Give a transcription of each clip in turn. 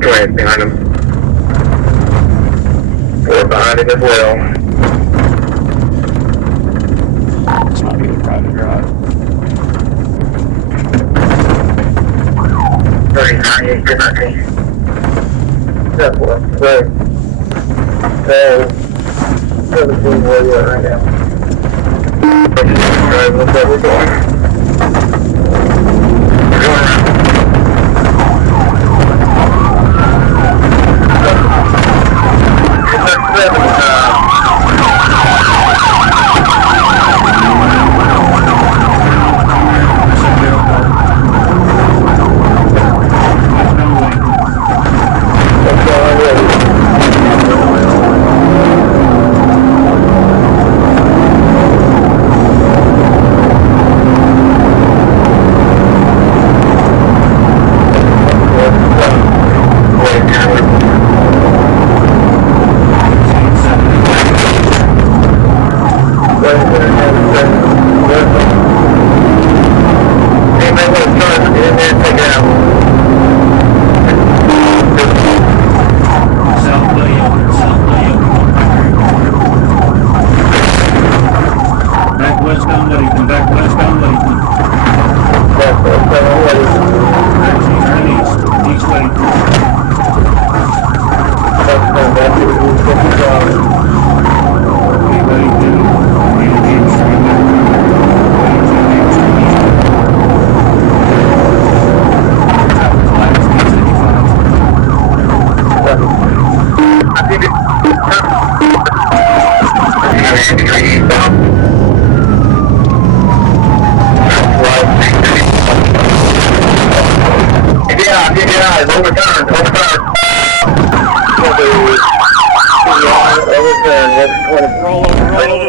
Right behind him. 4 behind him as well. This might be the private drive. 39, good night. That's what, right. 17 where you at right now. Drive, looks like we're going.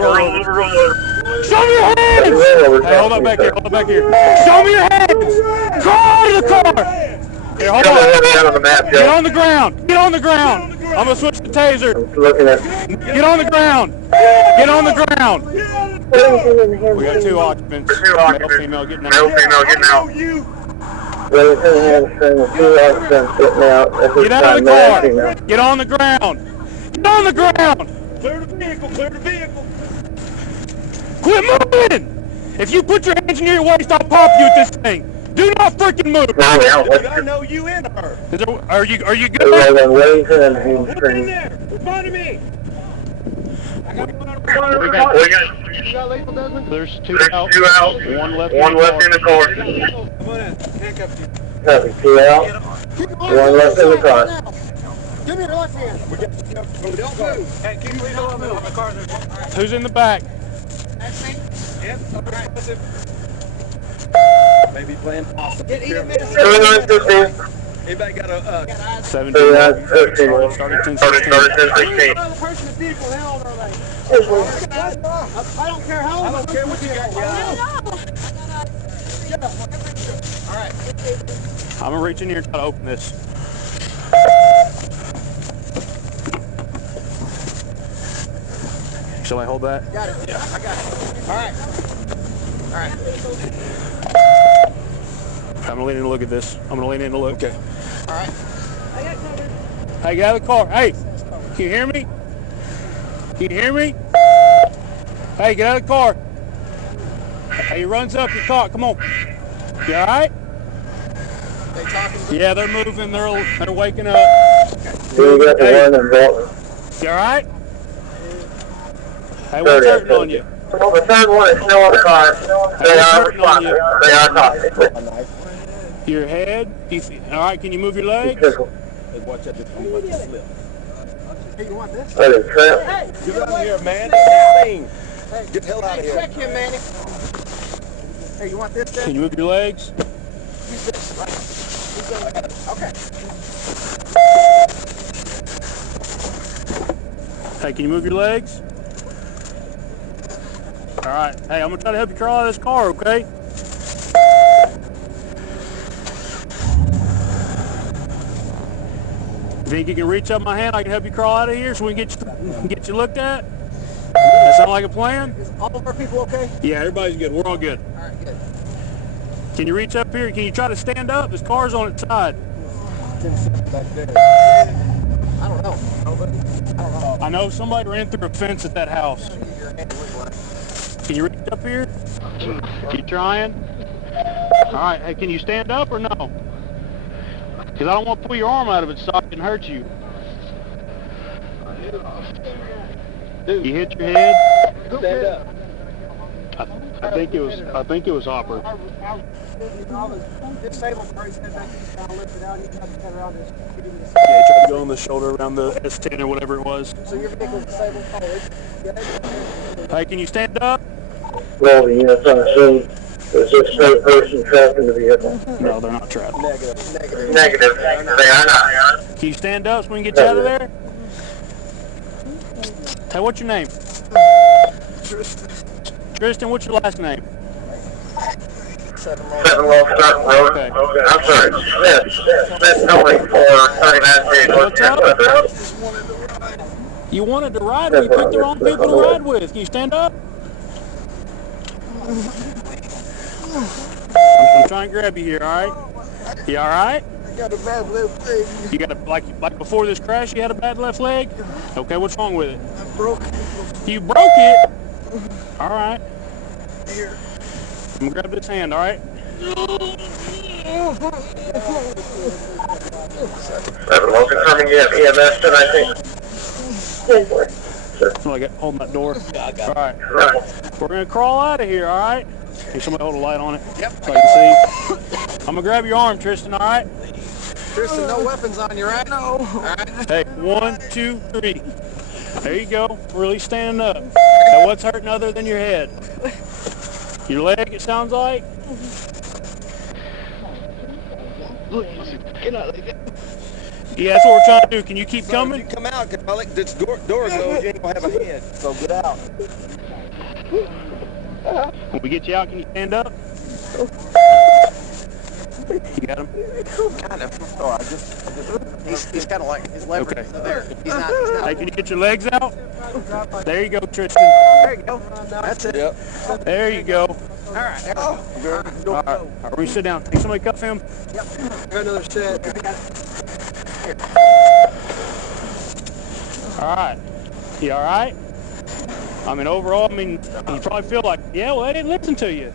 We're going around. Get on the ground! Get on the ground! I'm gonna switch the taser. Get on the ground! Get on the ground! We got 2 occupants. Male, female getting out. Male, female getting out. Get out of the car! Get on the ground! Get on the ground! Clear the vehicle! Clear the vehicle! Quit moving! If you put your hands near your waist, I'll pop you with this thing. Do not freaking move! I know you in her. Are you good? Wedington Put it in there. In front of me. There's 2 out. 2 out. One left in the car. Come on in. Handcuff you. Copy. 2 out. 1 left in the car. Give me your left hand. Don't move. Hey, keep your feet on the car. Who's in the back? That's me. Yep. Aggressive. Maybe playing awesome. Anybody got a 17. Started 10-16. I don't care how old. I don't care what you got, All right. I'm gonna reach in here and try to open this. Shall I hold that? Got it. Yeah, I got it. All right. All right. I'm gonna lean in and look at this. I'm gonna lean in and look. Okay. All right. Hey, get out of the car. Hey, can you hear me? Can you hear me? Hey, get out of the car. Hey, he runs up your car. Come on. You all right? They talking? Yeah, they're moving. They're waking up. You got the one involved. You all right? Hey, what's hurting on you? Well, the third one is still in the car. They are responsive. They are talking. Your head? All right, can you move your legs? watch out, just come about to slip. Hey, you want this? That is crap. Hey, Get out of here, man. That thing. Hey, Get the hell out of here. Check him, Manny. Hey, you want this then? Can you move your legs? Use this, right? Okay. Hey, can you move your legs? All right. Hey, I'm gonna try to help you crawl out of this car, okay? You think you can reach up my hand? I can help you crawl out of here so we can get you looked at? That sound like a plan? Is all of our people okay? Yeah, everybody's good. We're all good. All right, good. Can you reach up here? Can you try to stand up? This car's on its side. back there. I don't know. I know somebody ran through a fence at that house. Can you reach up here? You trying? All right. Hey, can you stand up or no? Because I don't want to pull your arm out of it so I can hurt you. You hit your head? Stand up. I think it was Hopper. Disabled person that he's trying to lift it out. He's trying to cut around this. Yeah, he tried to go on the shoulder around the S10 or whatever it was. So your vehicle's disabled? Hey, can you stand up? Well, the units on the scene. Is this straight person trapped in the vehicle? No, they're not trapped. Negative. Negative. They are not. Can you stand up so we can get you out of there? Hey, what's your name? Tristan, what's your last name? 7 Start Road. Okay. I'm sorry. Smith Knowing for 39 Street. What's up? You wanted to ride with? You picked the wrong people to ride with. Can you stand up? I'm trying to grab you here, all right? You all right? I got a bad left leg. You got a, like before this crash, you had a bad left leg? Okay, what's wrong with it? I broke it. You broke it? All right. Here. I'm gonna grab this hand, all right? 7 confirming you have EMS tonight, I think. Somebody got holding that door. Yeah, I got All right. Right. We're gonna crawl out of here, all right? Can somebody hold a light on it? Yep. So I can see. I'm gonna grab your arm, Tristan, all right? Tristan, no weapons on you, right? No. All right. Hey, 1, 2, 3. There you go. Really standing up. Now, what's hurting other than your head? Your leg, it sounds like? Look, get out of there. Yeah, that's what we're trying to do. Can you keep coming? You come out, because I let this door goes, you ain't going to have a head. So get out. When we get you out, can you stand up? You got him? Kind of. Oh, he's kind of like, his leverage Okay. is there. He's not. Hey, can you get your legs out? There you go, Tristan. There you go. That's it. Yep. There you go. All right. There All right. All right, we sit down. Can somebody cuff him? Yep. Got another set. All right. You all right? I mean, overall, you probably feel like, yeah, well, they didn't listen to you.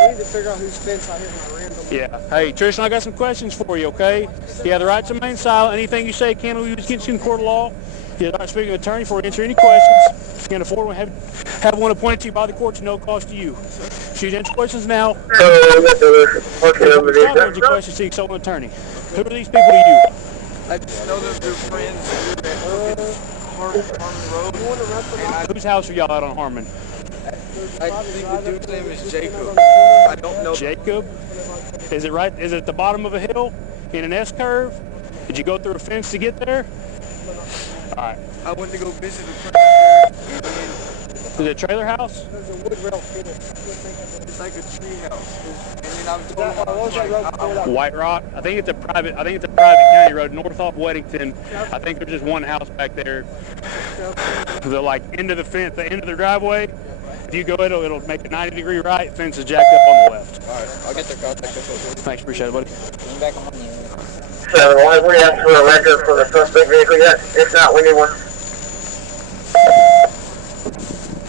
We need to figure out whose fence I hit when I ran them. Yeah. Hey, Tristan, I got some questions for you, okay? You have the right to remain silent. Anything you say can be used against you in court of law. You have the right to speak to an attorney for answer any questions. You can afford one, have one appointed to you by the court to no cost to you. Should you answer questions now? Stop answering questions to consult an attorney. Who are these people to you? I just know that they're friends. Harmon Road. Whose house are y'all at on Harmon? I think the dude's name is Jacob. I don't know. Jacob? Is it right? Is it at the bottom of a hill in an S-curve? Did you go through a fence to get there? All right. I went to go visit a friend there. Is it a trailer house? There's a wood rail fitted. It's like a tree house. And then I was told White Rock. I think it's a private county road north off Wedington. I think there's just one house back there. The end of the fence, the end of the driveway. If you go, it'll make a 90-degree right. Fence is jacked up on the left. All right, I'll get their contact info. Thanks, appreciate it, buddy. I'm back on you. 7-1, we asked for a record for the suspect vehicle yet? If not, we need one.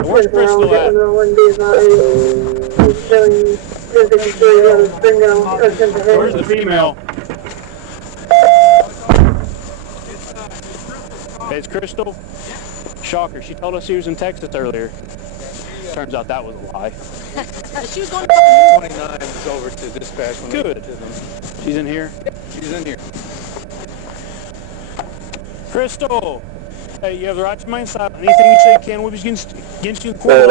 Where's Crystal at? Where's the female? Hey, it's Crystal. Shocker, she told us she was in Texas earlier. Turns out that was a lie. She was going to 29 is over to dispatch. When Good. To them. She's in here? She's in here. Crystal! Hey, you have the right to remain silent. Anything you say can be against you in court.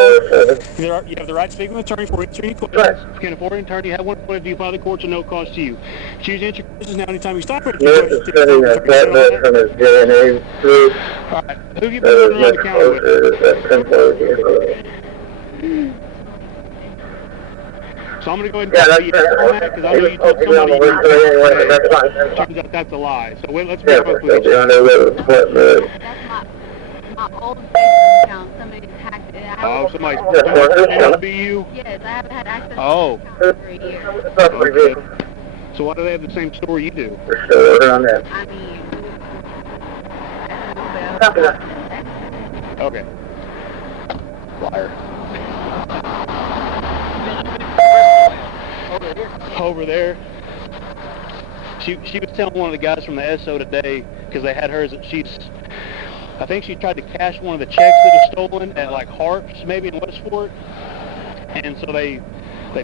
You have the right to speak with an attorney for any questions. If you can afford an attorney, have one appointed to you by the court to no cost to you. Choose to answer questions now anytime you stop for a few This is sitting at that from his DNA group. All right. Who have you been running around the county with? So I'm going to go ahead and tell you on that because I know you told somebody turns out that's a lie. So let's be honest with each other. my old Facebook account. Somebody hacked it. Oh, somebody that'll be you? Yes, I haven't had access Oh. to the account for a year. Okay. So So why do they have the same story you do? We're still working on that. I mean, Copy that. Okay. Liar. Over there. She was telling one of the guys from the SO today, because they had hers, that I think she tried to cash one of the checks that was stolen at like Harps, maybe in Westport. And so they've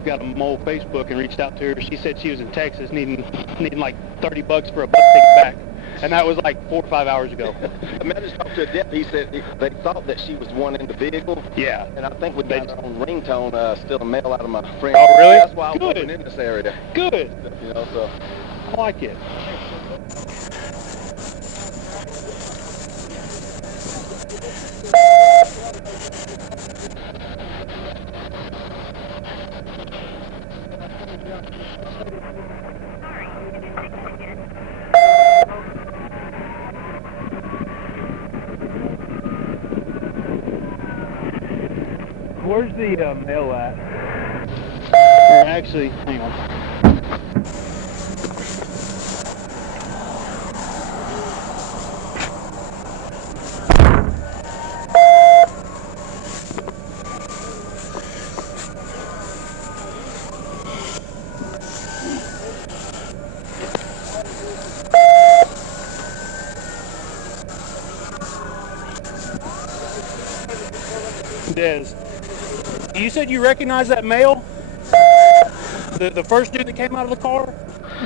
got them on Facebook and reached out to her. She said she was in Texas needing like $30 for a bus ticket back. And that was like 4 or 5 hours ago. I mean, I just talked to a deputy. He said they thought that she was the one in the vehicle. Yeah. And I think we got her on ringtone, still a mail out of my friend. Oh, really? That's why I was Good. working in this area. Good. You know, so. I like it. Where's the mail at? Or actually, hang on. Des, you said you recognize that male? The first dude that came out of the car?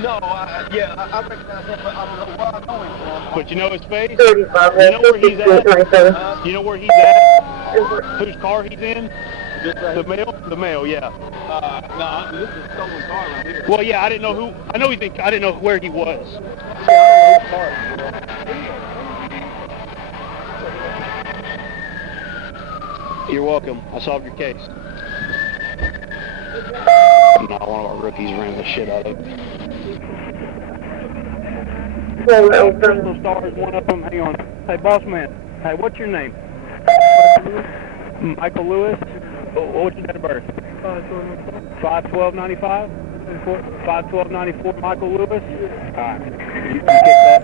No, I recognize him, but I don't know where I know him from. But you know his face? 35, You know where he's at? 27. You know where he's at? Whose car he's in? The male? The male, yeah. No, this is a stolen car right here. Well, yeah, I didn't know who. I didn't know where he was. Yeah, I don't know whose car. You're welcome. I solved your case. No, one of our rookies ran the shit out of it. Crystal Star is one of them. Hang on. Hey, boss man. Hey, what's your name? Michael Lewis. What's your date of birth? 5/12/95. 5/12/94. Michael Lewis. All right. You get that?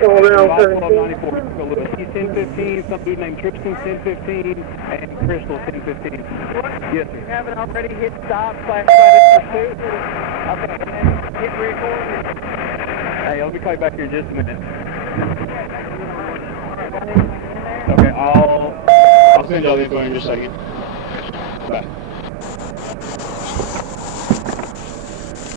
5/12/94. Michael Lewis. He's 1015. Some dude named Tristan 1015, and Crystal 1015. Yes, sir. Haven't already hit stop, classified as pursuit. Okay, and then hit record. Hey, let me call you back here in just a minute. Okay, I'll send you all the info in just a second. Bye.